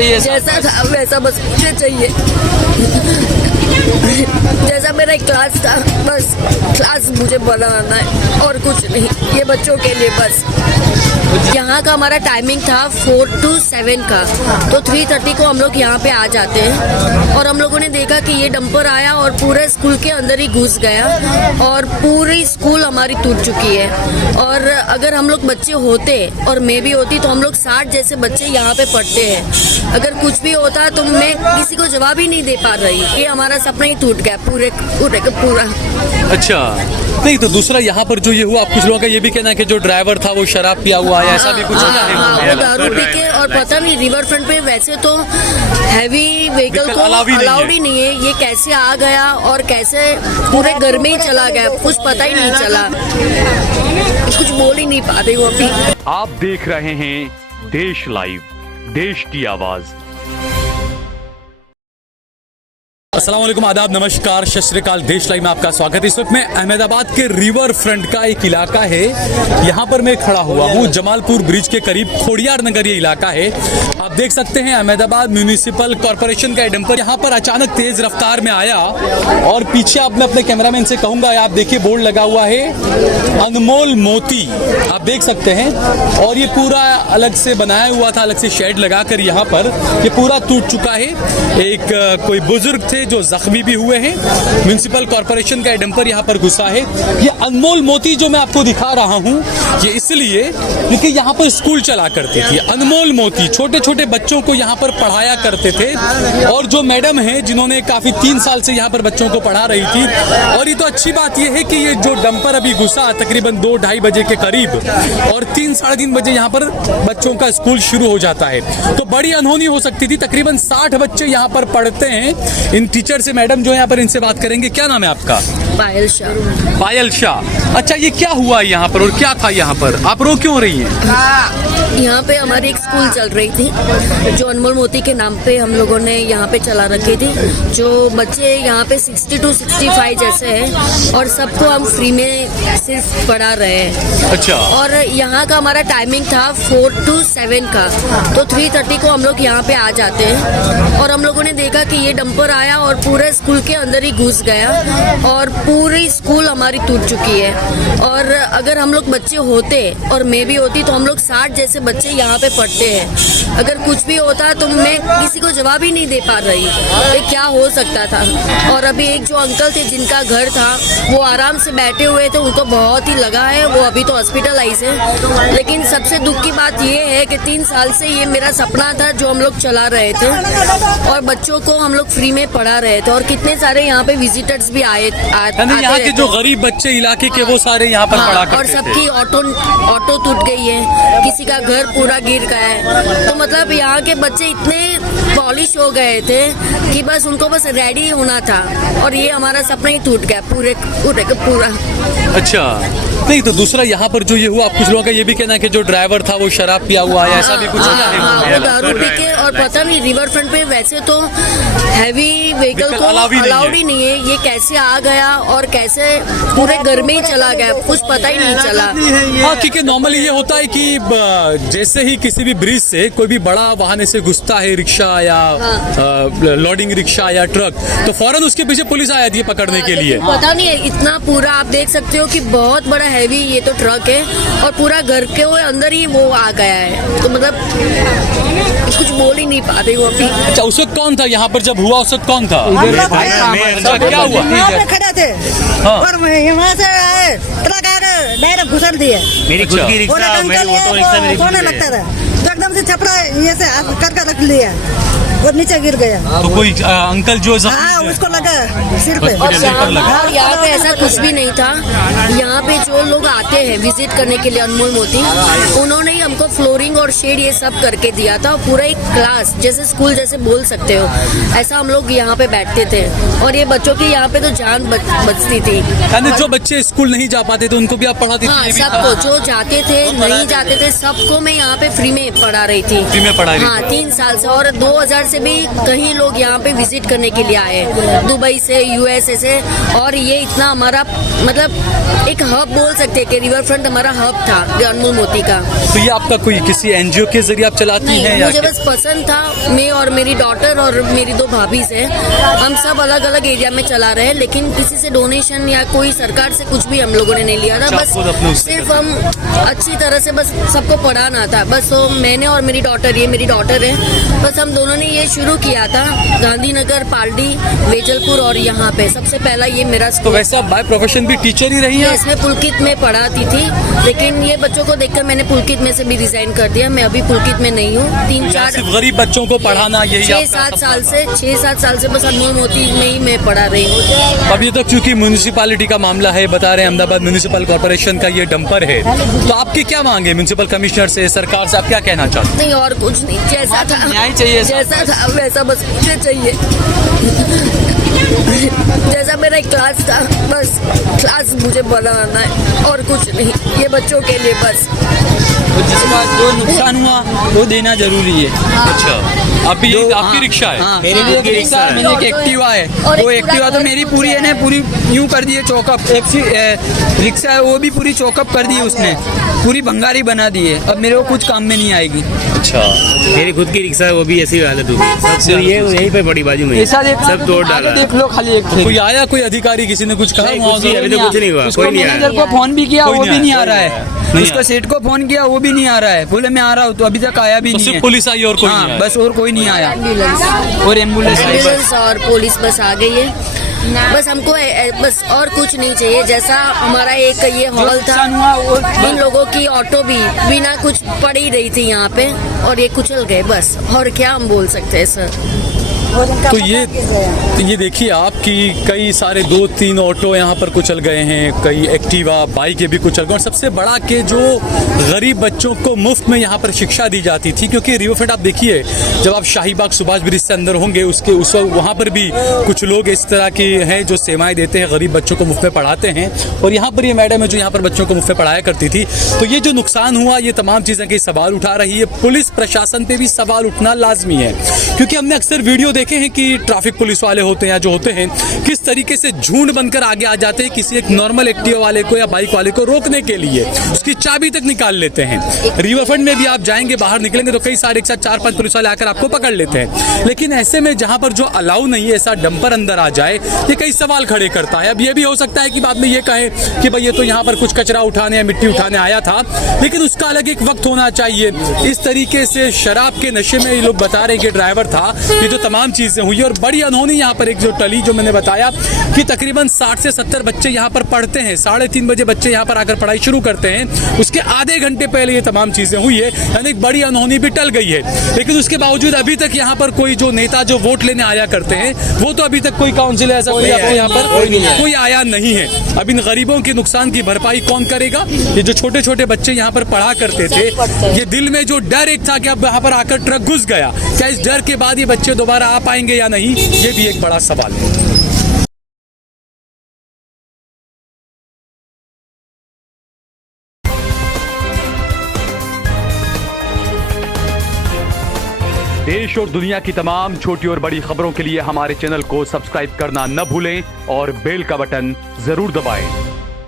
चाहिए? जैसा था वैसा बस मुझे चाहिए। जैसा मेरा क्लास था बस क्लास मुझे बनाना है और कुछ नहीं, ये बच्चों के लिए बस। यहाँ का हमारा टाइमिंग था 4 to 7 का, तो 3:30 को हम लोग यहाँ पे आ जाते हैं और हम लोगों ने देखा कि ये डंपर आया और पूरे स्कूल के अंदर ही घुस गया और पूरी स्कूल हमारी टूट चुकी है। और अगर हम लोग बच्चे होते और मैं भी होती तो हम लोग 60 जैसे बच्चे यहाँ पे पढ़ते हैं। अगर कुछ भी होता तो मैं किसी को जवाब ही नहीं दे पा रही कि हमारा सपना ही टूट गया पूरे का पूरा। अच्छा, नहीं तो दूसरा यहाँ पर जो ये हुआ, कुछ लोगों का ये भी कहना है कि जो ड्राइवर था वो शराब पिया हुआ है, ऐसा भी कुछ होता है। वो दारू पी के, और पता नहीं रिवर फ्रंट पे वैसे तो हैवी व्हीकल को अलाउड ही नहीं है, ये कैसे आ गया और कैसे पूरे घर में ही चला गया कुछ पता ही नहीं चला, कुछ बोल ही नहीं पा रही हूँ अभी। आप देख रहे हैं देश लाइव, देश की आवाज। अस्सलाम वालेकुम, आदाब, नमस्कार, सत श्री अकाल। देश लाइव में आपका स्वागत है। इस वक्त मैं अहमदाबाद के रिवर फ्रंट का एक इलाका है, यहाँ पर मैं खड़ा हुआ हूँ। जमालपुर ब्रिज के करीब खोड़ियार नगर ये इलाका है। आप देख सकते हैं अहमदाबाद म्यूनिसिपल कॉर्पोरेशन का डंपर यहाँ पर अचानक तेज रफ्तार में आया और पीछे आप, मैं अपने कैमरामैन से कहूँगा, आप देखिए बोर्ड लगा हुआ है अनमोल मोती, आप देख सकते हैं। और ये पूरा अलग से बनाया हुआ था, अलग से शेड लगाकर यहाँ पर ये पूरा टूट चुका है। एक कोई बुजुर्ग थे जो जख्मी भी हुए हैं। म्युनिसिपल कॉर्पोरेशन का डंपर यहाँ पर घुसा है। ये अनमोल मोती जो मैं आपको दिखा रहा हूँ ये इसलिए क्योंकि यहाँ पर स्कूल चला करते थे। अनमोल मोती छोटे छोटे बच्चों को यहाँ पर पढ़ाया करते थे और जो मैडम है जिन्होंने काफी 3 साल से यहाँ पर बच्चों को पढ़ा रही थी। और ये तो अच्छी बात यह है कि ये जो डंपर अभी घुसा तकरीबन 2-2:30 बजे के करीब और 3-3:30 बजे यहाँ पर बच्चों का स्कूल शुरू हो जाता है, तो बड़ी अनहोनी हो सकती थी। तकरीबन 60 बच्चे यहाँ पर पढ़ते हैं। इन टीचर से मैडम जो यहाँ पर इनसे बात करेंगे। क्या नाम है आपका? पायल शाह। पायल शाह, अच्छा, ये क्या हुआ यहाँ पर और क्या था यहाँ पर, आप रो क्यों रही हैं? यहाँ पे हमारी एक स्कूल चल रही थी जो अनमोल मोती के नाम पे हम लोगों ने यहाँ पे चला रखी थी। जो बच्चे यहाँ पे 60 to 65 जैसे हैं और सबको हम फ्री में सिर्फ पढ़ा रहे हैं। अच्छा। और यहाँ का हमारा टाइमिंग था 4 to 7 का, तो 3:30 को हम लोग यहाँ पे आ जाते हैं और हम लोगों ने देखा कि ये डंपर आया और पूरे स्कूल के अंदर ही घुस गया और पूरी स्कूल हमारी टूट चुकी है। और अगर हम लोग बच्चे होते और मैं भी होती तो हम लोग 60 जैसे बच्चे यहाँ पे पढ़ते हैं। अगर कुछ भी होता तो मैं किसी को जवाब ही नहीं दे पा रही कि क्या हो सकता था। और अभी एक जो अंकल थे जिनका घर था वो आराम से बैठे हुए थे, उनको बहुत ही लगा है, वो अभी तो हॉस्पिटलाइज है। लेकिन सबसे दुख की बात ये है कि 3 साल से ये मेरा सपना था जो हम लोग चला रहे थे और बच्चों को हम लोग फ्री में पढ़ा रहे थे और कितने सारे यहाँ पे विजिटर्स भी आए यहाँ के जो गरीब बच्चे इलाके के वो सारे यहाँ पर पढ़ा करते और सबकी ऑटो टूट गई है, किसी का घर पूरा गिर गया है। तो मतलब यहाँ के बच्चे इतने पॉलिश हो गए थे कि बस उनको बस रेडी होना था और ये हमारा सपना ही टूट गया पूरे का पूरा। अच्छा, नहीं तो दूसरा यहाँ पर जो ये हुआ, कुछ लोगों का ये भी कहना है कि जो ड्राइवर था वो शराब पिया हुआ है, ऐसा भी कुछ होता है। वो दारू पी के, और पता नहीं रिवर फ्रंट पे वैसे तो हैवी व्हीकल को अलाउड ही नहीं है, ये कैसे आ गया और कैसे पूरे घर में ही चला गया कुछ पता ही नहीं चला। हाँ, क्योंकि नॉर्मली ये होता है कि जैसे ही किसी भी ब्रिज से कोई भी बड़ा वाहन से घुसता है, रिक्शा या लोडिंग रिक्शा या ट्रक, तो फौरन उसके पीछे पुलिस आ जाती है पकड़ने के लिए। पता नहीं है, इतना पूरा आप देख सकते हो कि बहुत बड़ा हैवी ये तो ट्रक है और पूरा घर के अंदर ही वो आ गया है, तो मतलब कुछ बोल ही नहीं पा रही हूँ अभी। अच्छा, उस वक्त कौन था यहाँ पर जब हुआ? उस वक्त कौन था? क्या हुआ? खड़े थे और वहाँ से आए ट्रक आकर डायरेक्ट घुसल दिए। मेरी खुद की रिक्शा, मेरी ऑटो रिक्शा, मेरी सोने लगता था तो एकदम से छपड़ा ये से कर रख लिया और नीचे गिर गया। तो कोई अंकल जो हाँ, उसको लगा सिर पे। और यहाँ पे ऐसा कुछ भी नहीं था। यहाँ पे जो लोग आते हैं विजिट करने के लिए अनमोल मोती, उन्होंने ही हमको फ्लोरिंग और शेड ये सब करके दिया था। पूरा एक क्लास जैसे स्कूल जैसे बोल सकते हो, ऐसा हम लोग यहाँ पे बैठते थे और ये बच्चों की यहाँ पे तो जान बचती थी। यानी जो बच्चे स्कूल नहीं जा पाते थे उनको भी आप पढ़ाती थी? हाँ, सबको, जो जाते थे नहीं जाते थे सबको मैं यहाँ पे फ्री में पढ़ा रही थी। फ्री में पढ़ा रही? हाँ, 3 साल से। और 2000 से भी कहीं लोग यहाँ पे विजिट करने के लिए आए हैं, दुबई से, यूएसए से। और ये इतना हमारा मतलब एक हब बोल सकते हैं कि रिवर फ्रंट हमारा हब था अनमोल मोती का। तो ये आपका कोई किसी एनजीओ के जरिए आप चलाती नहीं, हैं या मुझे बस पसंद था। मैं और मेरी डॉटर और मेरी 2 भाभी से हम सब अलग अलग एरिया में चला रहे हैं, लेकिन किसी से डोनेशन या कोई सरकार से कुछ भी हम लोगों ने नहीं लिया था। अच्छा, खुद अपने बस उससे सिर्फ हम अच्छी तरह से बस सबको पढ़ाना था। बस वो मैंने और मेरी डॉटर, ये मेरी डॉटर है, बस हम दोनों ने ये शुरू किया था गांधीनगर, पालडी, वेजलपुर और यहाँ पे सबसे पहला ये मेरा तो स्कूल। वैसे आप बाय प्रोफेशन भी टीचर ही रही हैं? इसमें पुलकित में पढ़ाती थी, लेकिन ये बच्चों को देखकर मैंने पुलकित में से भी रिजाइन कर दिया। मैं अभी पुलकित में नहीं हूँ। 3-4 सिर्फ गरीब बच्चों को पढ़ाना यही 6-7 साल से 6-7 साल से बस अनमोल मोती में ही मैं पढ़ा रही हूँ। अभी तक चूंकि म्यूनिसिपैलिटी का मामला है, बता रहे हैं अहमदाबाद म्यूनिसिपल कॉर्पोरेशन का ये डंपर है, तो आपकी क्या मांग है म्यूनिसिपल कमिश्नर से, सरकार से? आप क्या कहना चाहते हैं? नहीं और कुछ नहीं, जैसा था न्याय चाहिए, जैसा था वैसा बस मुझे चाहिए। जैसा मेरा एक क्लास था, बस क्लास मुझे बनाना है और कुछ नहीं, ये बच्चों के लिए बस। तो जिसका जो नुकसान हुआ वो देना जरूरी है। अच्छा, अभी ये जो- आपकी हाँ, रिक्शा है? हाँ, मेरी भी एक एक रिक्शा है, मेरी एक एक्टिवा है। और एक वो पूरा एक्टिवा तो घर मेरी पूरी है ना, पूरी यूं कर दी है चौकअप। रिक्शा है वो भी पूरी चौकअप कर दी है उसने, पूरी भंगारी बना दी है। अब मेरे को कुछ काम में नहीं आएगी। अच्छा, मेरी खुद की रिक्शा है, वो भी ऐसी हालत होगी। सब ये यहीं पे बड़ी बाजू में ऐसा देख सब तोड़ डाला। देख लो खाली एक कोई आया, कोई अधिकारी, किसी ने कुछ कहा? नहीं, कुछ नहीं, अभी तो कुछ नहीं हुआ, उसको कोई नहीं आया। मैनेजर को फोन भी किया, कोई वो नहीं भी नहीं आया, आ रहा नहीं है। आया। उसको सेठ को फोन किया, वो भी नहीं आ रहा है। बोले मैं आ रहा हूँ, तो अभी तक आया भी तो नहीं सिर्फ है। पुलिस आई और कोई हाँ, नहीं आया? बस और कोई नहीं आया। एम्बुलेंस और एम्बुलेंस आई बस। एम्बुलेंस और पुलिस बस आ गई है। बस हमको बस और कुछ नहीं चाहिए। जैसा हमारा एक ये हॉल था, नुकसान हुआ वो इन लोगों की ऑटो भी बिना कुछ पड़ी रही थी यहाँ पे, और ये कुचल गए बस। और क्या हम बोल सकते हैं सर? तो ये देखिए आप कि कई सारे 2-3 ऑटो यहाँ पर कुचल गए हैं, कई एक्टिवा बाइकें भी कुचल गए। और सबसे बड़ा कि जो गरीब बच्चों को मुफ्त में यहाँ पर शिक्षा दी जाती थी, क्योंकि रिवर फ्रंट आप देखिए, जब आप शाहीबाग सुभाष ब्रिज से अंदर होंगे, उसके उस वक्त वहाँ पर भी कुछ लोग इस तरह के हैं जो सेवाएं देते हैं, गरीब बच्चों को मुफ्त में पढ़ाते हैं। और यहाँ पर ये मैडम है जो यहाँ पर बच्चों को मुफ्त में पढ़ाया करती थी। तो ये जो नुकसान हुआ, ये तमाम चीज़ें के सवाल उठा रही है। पुलिस प्रशासन पे भी सवाल उठना लाजमी है, क्योंकि हमने अक्सर वीडियो देखे हैं कि ट्रैफिक पुलिस वाले होते हैं या जो होते हैं, किस तरीके से झुंड बनकर आगे आ जाते हैं किसी एक नॉर्मल एक्टिवा वाले को या बाइक वाले को रोकने के लिए, उसकी चाबी तक निकाल लेते हैं। रिवर फ्रंट में भी आप जाएंगे, बाहर निकलेंगे तो कई सारे एक साथ 4-5 पुलिस वाले आकर आपको पकड़ लेते हैं। लेकिन ऐसे में जहां पर जो अलाउ नहीं है, ऐसा डंपर अंदर आ जाए, ये कई सवाल खड़े करता है। अब ये भी हो सकता है कि बाद में ये कहे कि भाई ये तो यहाँ पर कुछ कचरा उठाने या मिट्टी उठाने आया था, लेकिन उसका अलग एक वक्त होना चाहिए। इस तरीके से शराब के नशे में ये लोग बता रहे हैं कि ड्राइवर था, ये जो तमाम चीजें हुई। और बड़ी अनहोनी यहाँ पर एक जो टली, जो मैंने बताया कि तकरीबन 60 से 70 बच्चे यहाँ पर पढ़ते हैं, 3:30 बजे बच्चे यहाँ पर आकर पढ़ाई शुरू करते हैं, उसके आधे घंटे पहले ये तमाम चीजें हुई है, यानी एक बड़ी अनहोनी भी टल गई है। लेकिन उसके बावजूद अभी तक यहाँ पर कोई जो नेता जो वोट लेने आया करते हैं, वो तो अभी तक कोई काउंसिलर ऐसा कोई आपको यहाँ पर कोई आया नहीं है। अब इन गरीबों के नुकसान की भरपाई कौन करेगा? ये जो छोटे छोटे बच्चे यहाँ पर पढ़ा करते थे, ये दिल में जो डर एक था कि अब यहाँ पर आकर ट्रक घुस गया, क्या इस डर के बाद ये बच्चे दोबारा आ पाएंगे या नहीं, ये भी एक बड़ा सवाल है। देश और दुनिया की तमाम छोटी और बड़ी खबरों के लिए हमारे चैनल को सब्सक्राइब करना न भूलें और बेल का बटन जरूर दबाएं।